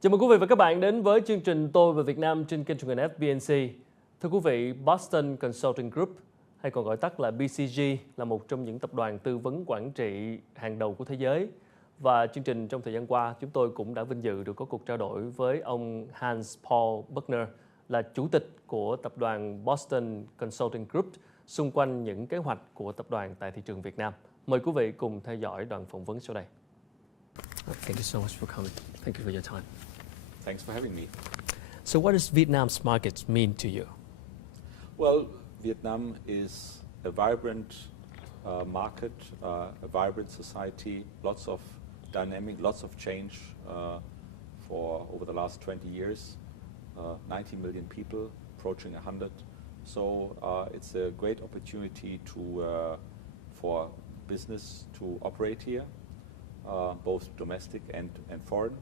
Chào mừng quý vị và các bạn đến với chương trình Tôi về Việt Nam trên kênh truyền hình BNC. Thưa quý vị, Boston Consulting Group, hay còn gọi tắt là BCG, là một trong những tập đoàn tư vấn quản trị hàng đầu của thế giới. Và chương trình trong thời gian qua, chúng tôi cũng đã vinh dự được có cuộc trao đổi với ông Hans-Paul Burkner, là chủ tịch của tập đoàn Boston Consulting Group, xung quanh những kế hoạch của tập đoàn tại thị trường Việt Nam. Mời quý vị cùng theo dõi đoạn phỏng vấn sau đây. Thank you so much for coming. Thank you for your time. Thanks for having me. So what does Vietnam's market mean to you? Well, Vietnam is a vibrant market, a vibrant society, lots of dynamic, lots of change for over the last 20 years, 90 million people, approaching 100. So it's a great opportunity for business to operate here, both domestic and foreign.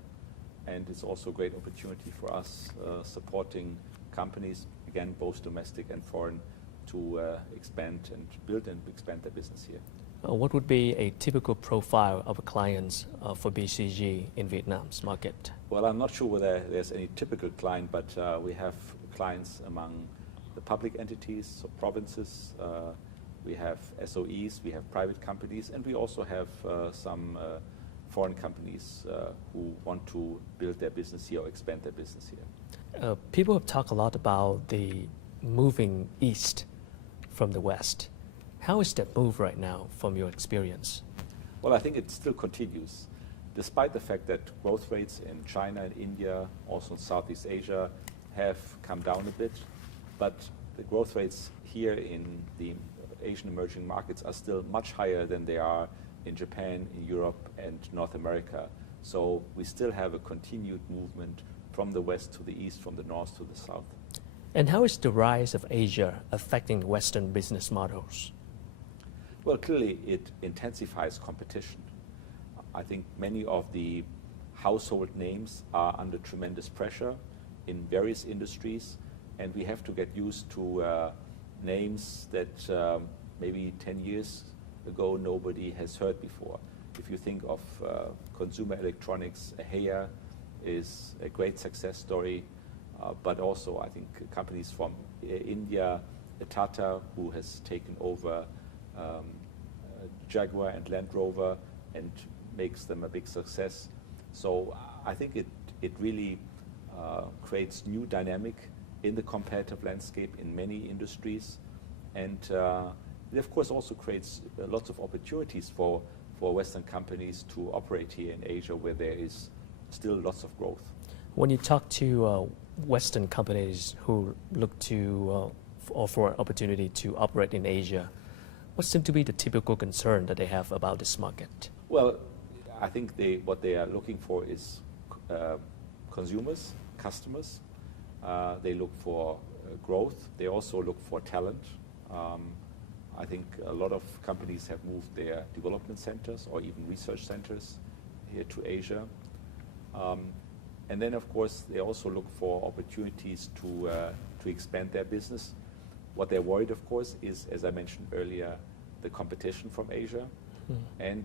And it's also a great opportunity for us supporting companies, again, both domestic and foreign, to expand and build and expand their business here. What would be a typical profile of clients for BCG in Vietnam's market? Well, I'm not sure whether there's any typical client, but we have clients among the public entities, so provinces, we have SOEs, we have private companies, and we also have some foreign companies who want to build their business here or expand their business here. People have talked a lot about the moving east from the west. How is that move right now from your experience? Well, I think it still continues. Despite the fact that growth rates in China and India, also in Southeast Asia, have come down a bit, but the growth rates here in the Asian emerging markets are still much higher than they are in Japan, in Europe, and North America. So we still have a continued movement from the west to the east, from the north to the south. And how is the rise of Asia affecting Western business models? Well, clearly it intensifies competition. I think many of the household names are under tremendous pressure in various industries, and we have to get used to names that maybe 10 years ago nobody has heard before. If you think of consumer electronics, Heya is a great success story, but also I think companies from India, Tata, who has taken over Jaguar and Land Rover and makes them a big success. So I think it really creates new dynamic in the competitive landscape in many industries, and it of course also creates lots of opportunities for Western companies to operate here in Asia, where there is still lots of growth. When you talk to Western companies who look to offer an opportunity to operate in Asia, what seems to be the typical concern that they have about this market? Well, I think what they are looking for is consumers, customers. They look for growth. They also look for talent. I think a lot of companies have moved their development centers or even research centers here to Asia. And then, of course, they also look for opportunities to expand their business. What they're worried, of course, is, as I mentioned earlier, the competition from Asia. And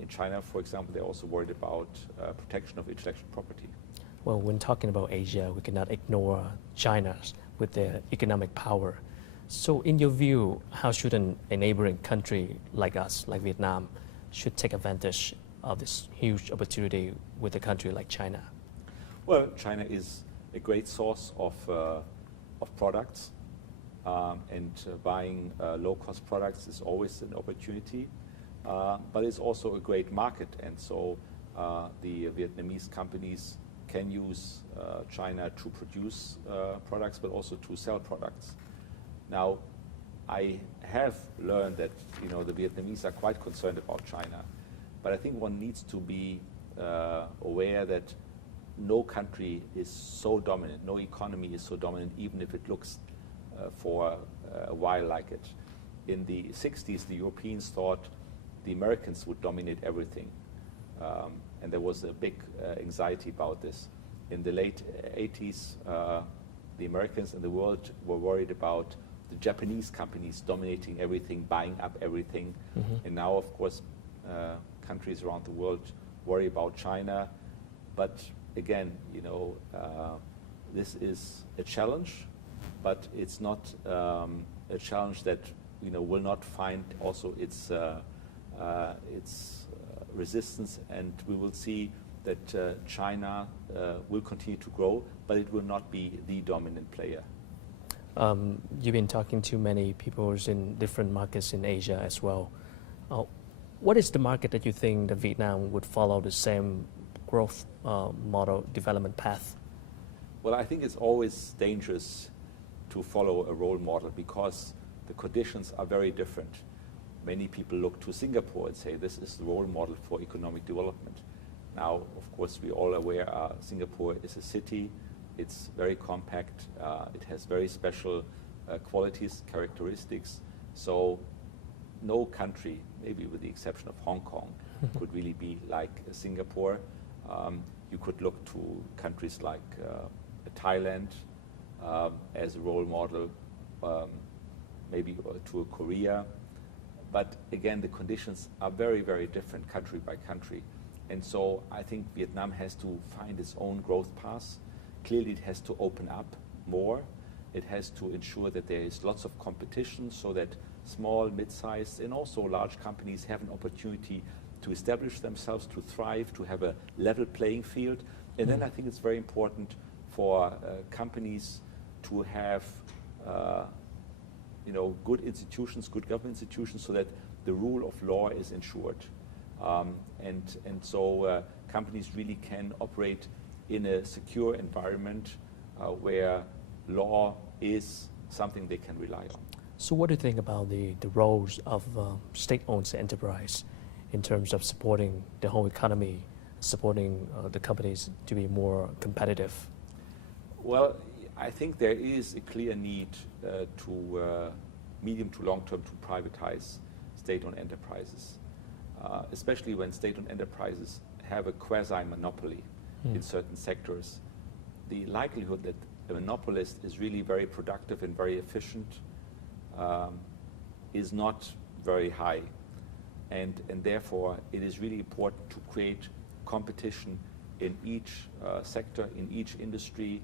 in China, for example, they're also worried about protection of intellectual property. Well, when talking about Asia, we cannot ignore China with their economic power. So in your view, how should a neighboring country like us, like Vietnam, should take advantage of this huge opportunity with a country like China? Well, China is a great source of products, and buying low-cost products is always an opportunity, but it's also a great market, and so the Vietnamese companies can use China to produce products, but also to sell products. Now, I have learned that the Vietnamese are quite concerned about China, but I think one needs to be aware that no country is so dominant, no economy is so dominant, even if it looks for a while like it. In the 60s, the Europeans thought the Americans would dominate everything, and there was a big anxiety about this. In the late 80s, the Americans and the world were worried about the Japanese companies dominating everything, buying up everything. And now, of course, countries around the world worry about China, but again, this is a challenge, but it's not a challenge that will not find also its resistance, and we will see that China will continue to grow, but it will not be the dominant player. You've been talking to many people in different markets in Asia as well. What is the market that you think that Vietnam would follow the same growth model development path? Well, I think it's always dangerous to follow a role model because the conditions are very different. Many people look to Singapore and say this is the role model for economic development. Now, of course, we're all aware Singapore is a city. It's very compact. It has very special qualities, characteristics. So no country, maybe with the exception of Hong Kong, could really be like Singapore. You could look to countries like Thailand as a role model, maybe to a Korea. But again, the conditions are very, very different country by country. And so I think Vietnam has to find its own growth path. Clearly, it has to open up more. It has to ensure that there is lots of competition so that small, mid-sized, and also large companies have an opportunity to establish themselves, to thrive, to have a level playing field. And then I think it's very important for companies to have good institutions, good government institutions, so that the rule of law is ensured. And so companies really can operate in a secure environment where law is something they can rely on. So what do you think about the roles of state-owned enterprise in terms of supporting the whole economy, supporting the companies to be more competitive? Well, I think there is a clear need to medium to long term to privatize state-owned enterprises, especially when state-owned enterprises have a quasi-monopoly in certain sectors. The likelihood that a monopolist is really very productive and very efficient is not very high. And therefore, it is really important to create competition in each sector, in each industry,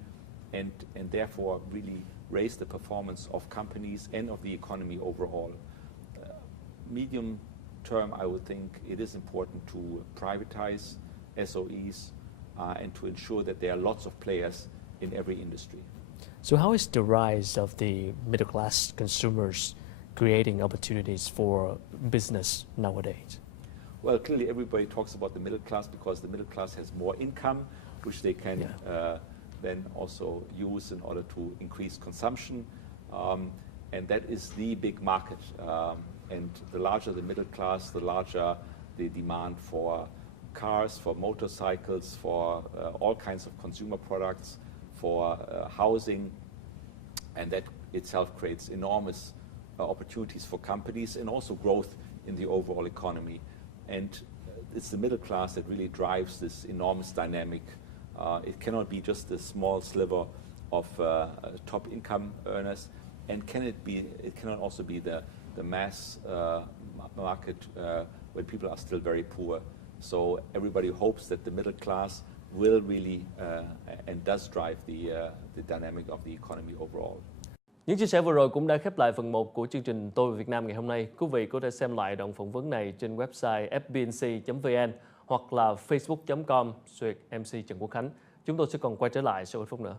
and therefore really raise the performance of companies and of the economy overall. Medium term, I would think it is important to privatize SOEs and to ensure that there are lots of players in every industry. So how is the rise of the middle-class consumers creating opportunities for business nowadays? Well, clearly everybody talks about the middle class because the middle class has more income, which they can then also use in order to increase consumption. And that is the big market. And the larger the middle class, the larger the demand for cars, for motorcycles, for all kinds of consumer products, for housing. And that itself creates enormous opportunities for companies and also growth in the overall economy. And it's the middle class that really drives this enormous dynamic. It cannot be just a small sliver of top income earners, and it cannot also be the mass market when people are still very poor. So everybody hopes that the middle class will really and does drive the dynamic of the economy overall. Những chia sẻ vừa rồi cũng đã khép lại phần 1 của chương trình Tôi về Việt Nam ngày hôm nay. Quý vị có thể xem lại đoạn phỏng vấn này trên website fbnc.vn hoặc là facebook.com/MC Trần Quốc Khánh. Chúng tôi sẽ còn quay trở lại sau ít phút nữa.